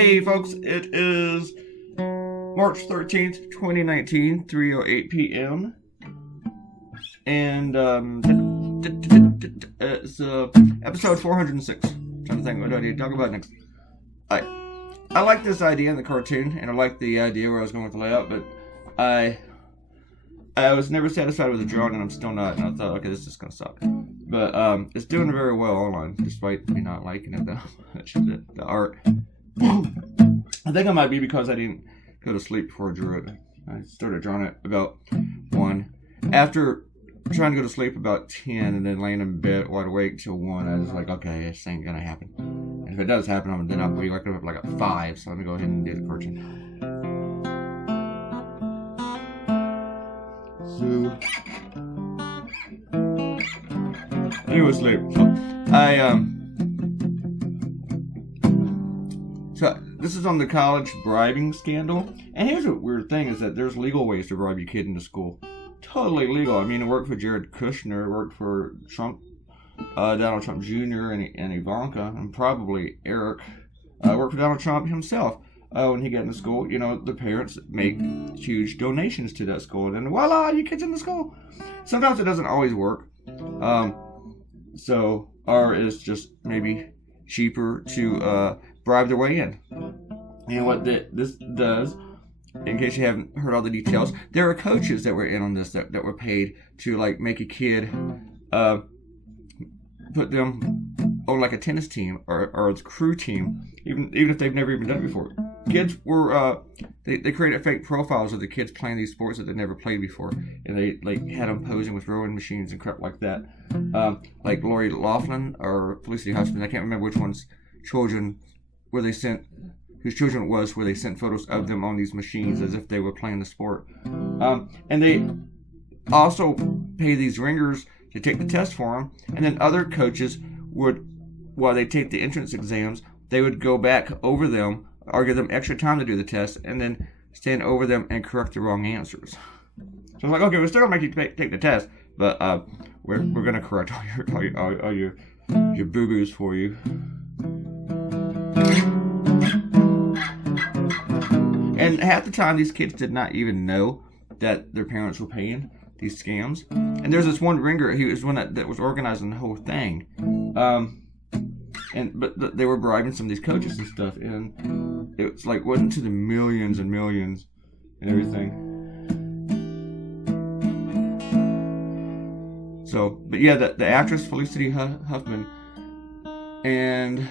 Hey folks, it is March 13th, 2019, 3:08 p.m. And it's episode 406. I'm trying to think what I need to talk about next. I like this idea in the cartoon, and I like the idea where I was going with the layout, but I was never satisfied with the drawing, and I'm still not, and I thought, okay, this is just gonna suck. But it's doing very well online, despite me not liking it though. The art. I think it might be because I didn't go to sleep before I drew it. I started drawing it about 1. After trying to go to sleep about 10 and then laying in bed wide awake till 1, I was like, okay, this ain't gonna happen. And if it does happen, then I'll be like a 5, so I'm gonna go ahead and do the cartoon. So he was asleep. So this is on the college bribing scandal. And here's a weird thing, is that there's legal ways to bribe your kid into school. Totally legal. I mean, it worked for Jared Kushner, it worked for Trump, Donald Trump Jr. and Ivanka, and probably Eric. It worked for Donald Trump himself. When he got into school, you know, the parents make huge donations to that school, and then voila, your kid's in the school. Sometimes it doesn't always work. Or it's just maybe cheaper to bribe their way in. And what this does, in case you haven't heard all the details, there are coaches that were in on this that were paid to like make a kid put them on like a tennis team or a crew team, even if they've never even done it before. Kids were they created fake profiles of the kids playing these sports that they'd never played before, and they like had them posing with rowing machines and crap like that. Like Lori Loughlin or Felicity Huffman, I can't remember which one's children whose children it was, where they sent photos of them on these machines as if they were playing the sport. And they also pay these ringers to take the test for them, and then other coaches would, while they take the entrance exams, they would go back over them or give them extra time to do the test, and then stand over them and correct the wrong answers. So it's like, okay, we're still gonna make you take the test, but we're gonna correct all your boo-boos for you. And half the time, these kids did not even know that their parents were paying these scams. And there's this one ringer, he was one that was organizing the whole thing. But they were bribing some of these coaches and stuff, and it wasn't to the millions and millions and everything. So, but yeah, the actress Felicity Huffman and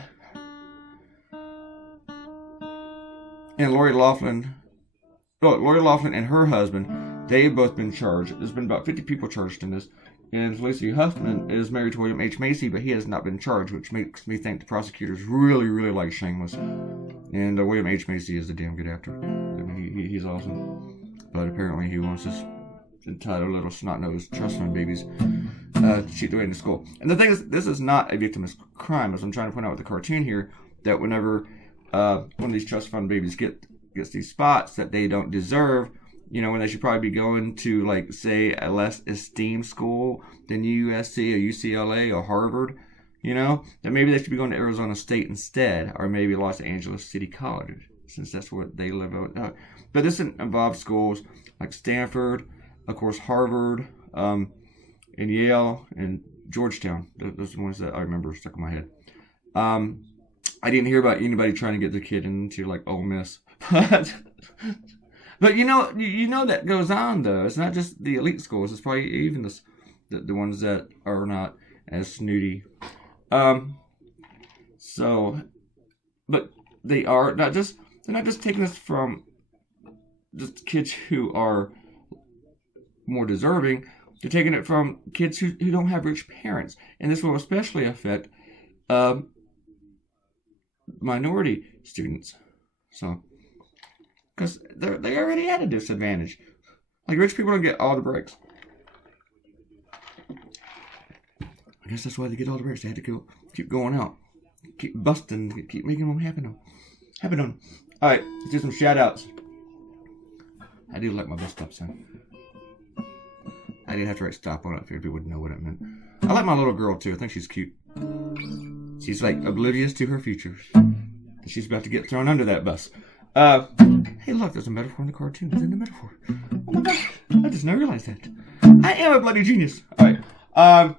Lori Loughlin and her husband, they've both been charged. There's been about 50 people charged in this. And Felicity Huffman is married to William H. Macy, but he has not been charged, which makes me think the prosecutors really, really like Shameless. And William H. Macy is a damn good actor. I mean, he's awesome. But apparently he wants his entitled little snot-nosed trust fund babies to cheat their way into school. And the thing is, this is not a victimless crime, as I'm trying to point out with the cartoon here, that whenever one of these trust fund babies gets these spots that they don't deserve, you know, when they should probably be going to, like, say, a less esteemed school than USC or UCLA or Harvard, you know, that maybe they should be going to Arizona State instead, or maybe Los Angeles City College, since that's what they live at. But this involves schools like Stanford, of course, Harvard, and Yale, and Georgetown. Those are the ones that I remember stuck in my head. I didn't hear about anybody trying to get the kid into, like, Ole Miss. But you know that goes on, though. It's not just the elite schools. It's probably even the ones that are not as snooty. But they are they're not just taking this from just kids who are more deserving. They're taking it from kids who don't have rich parents, and this will especially affect minority students. So, because they already had a disadvantage. Like, rich people don't get all the breaks. I guess that's why they get all the breaks. They had to keep going out, keep busting, keep making them happen. All right, let's do some shout outs. I do like my bus stop sign. I did have to write stop on it for people would know what it meant. I like my little girl too. I think she's cute. She's like oblivious to her futures. she's about to get thrown under that bus. Hey, look, there's a metaphor in the cartoon. It's in the metaphor. Oh my gosh, I just never realized that. I am a bloody genius. All right.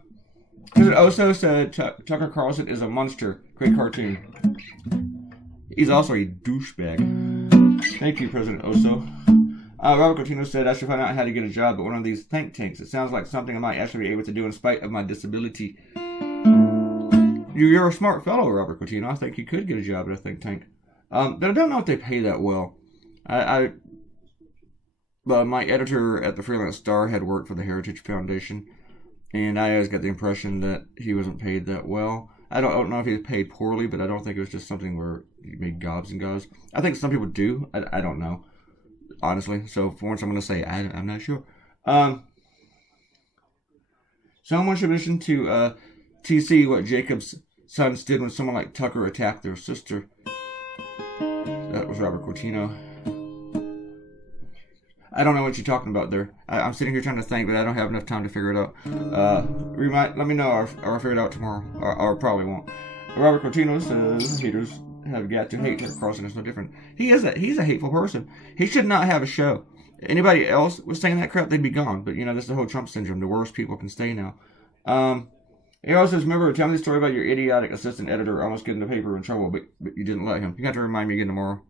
President Oso said Tucker Carlson is a monster. Great cartoon. He's also a douchebag. Thank you, President Oso. Robert Cotino said, I should find out how to get a job at one of these think tanks. It sounds like something I might actually be able to do in spite of my disability. You're a smart fellow, Robert Cotino. I think you could get a job at a think tank. But I don't know if they pay that well. My editor at the Freelance Star had worked for the Heritage Foundation, and I always got the impression that he wasn't paid that well. I don't know if he was paid poorly, but I don't think it was just something where he made gobs and gobs. I think some people do. I don't know, honestly. So for once, I'm going to say I'm not sure. Someone should listen to TC what Jacob's sons did when someone like Tucker attacked their sister. That was Robert Cotino. I don't know what you're talking about there. I'm sitting here trying to think, but I don't have enough time to figure it out. Let me know, or I'll figure it out tomorrow. Or probably won't. Robert Cotino says haters have got to hate Tucker Carlson. It's no different. He's a hateful person. He should not have a show. Anybody else was saying that crap, they'd be gone. But, this is the whole Trump syndrome. The worst people can stay now. He also says, remember, tell me the story about your idiotic assistant editor almost getting the paper in trouble, but you didn't let him. You got to remind me again tomorrow.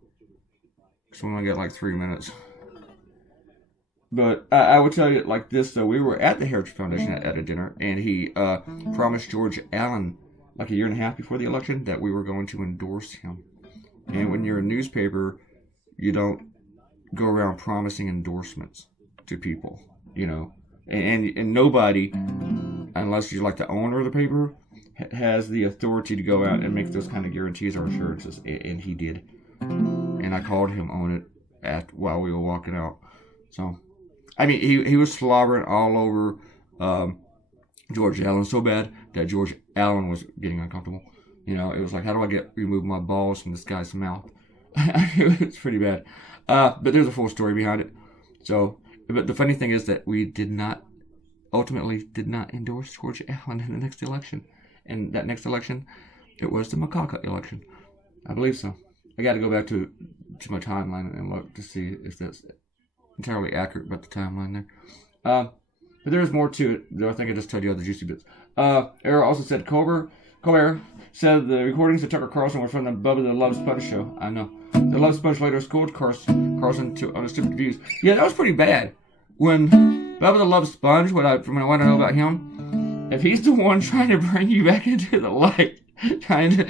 So we only got like 3 minutes. But I will tell you like this, though. We were at the Heritage Foundation at a dinner, and he promised George Allen, like a year and a half before the election, that we were going to endorse him. And when you're a newspaper, you don't go around promising endorsements to people, And nobody, unless you're like the owner of the paper, has the authority to go out and make those kind of guarantees or assurances. And he did. And I called him on it while we were walking out. So, he was slobbering all over George Allen so bad that George Allen was getting uncomfortable. It was like, how do I remove my balls from this guy's mouth? It's pretty bad. But there's a full story behind it. So, but the funny thing is that we ultimately did not endorse George Allen in the next election. And that next election, it was the McCulloch election. I believe so. I got to go back to my timeline and look to see if that's entirely accurate about the timeline there. But there's more to it, though I think I just told you all the juicy bits. Era also said Colbert said the recordings of Tucker Carlson were from the Bubba the Love Sponge show. I know. The Love Sponge later schooled Carlson on his stupid views. Yeah, that was pretty bad. When Bubba the Love Sponge, from what I want to know about him, if he's the one trying to bring you back into the light, trying to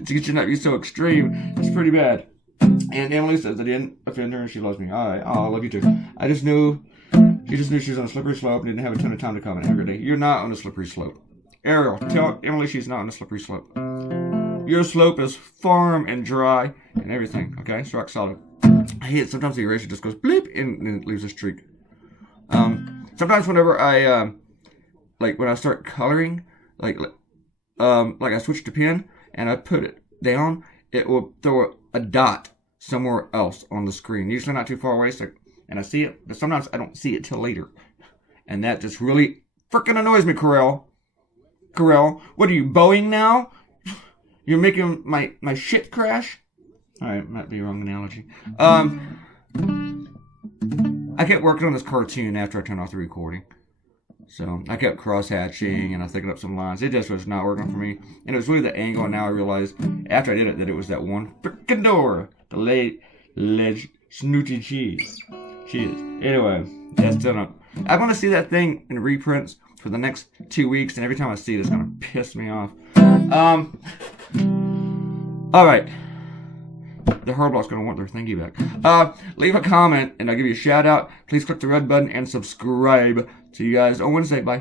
get you not be so extreme, it's pretty bad. And Emily says I didn't offend her and she loves me. All right, I love you too. She just knew she was on a slippery slope and didn't have a ton of time to comment every day. You're not on a slippery slope. Ariel, tell Emily she's not on a slippery slope. Your slope is firm and dry and everything. Okay, it's rock solid. I hate it. Sometimes the eraser just goes bleep and it leaves a streak. Sometimes whenever I when I start coloring, like I switch to pen and I put it down, it will throw a dot somewhere else on the screen. Usually not too far away, and I see it, but sometimes I don't see it till later. And that just really freaking annoys me, Carell. Carell, what are you, Boeing now? You're making my shit crash? Alright, might be a wrong analogy. I kept working on this cartoon after I turned off the recording. So I kept cross-hatching and I was thinking up some lines. It just was not working for me. And it was really the angle, and now I realized after I did it that it was that one frickin' door. The ledge snooty cheese. Anyway, that's done up. I'm going to see that thing in reprints for the next 2 weeks, and every time I see it, it's going to piss me off. Alright. The Herblock's going to want their thingy back. Leave a comment, and I'll give you a shout out. Please click the red button and subscribe. See you guys on Wednesday. Bye.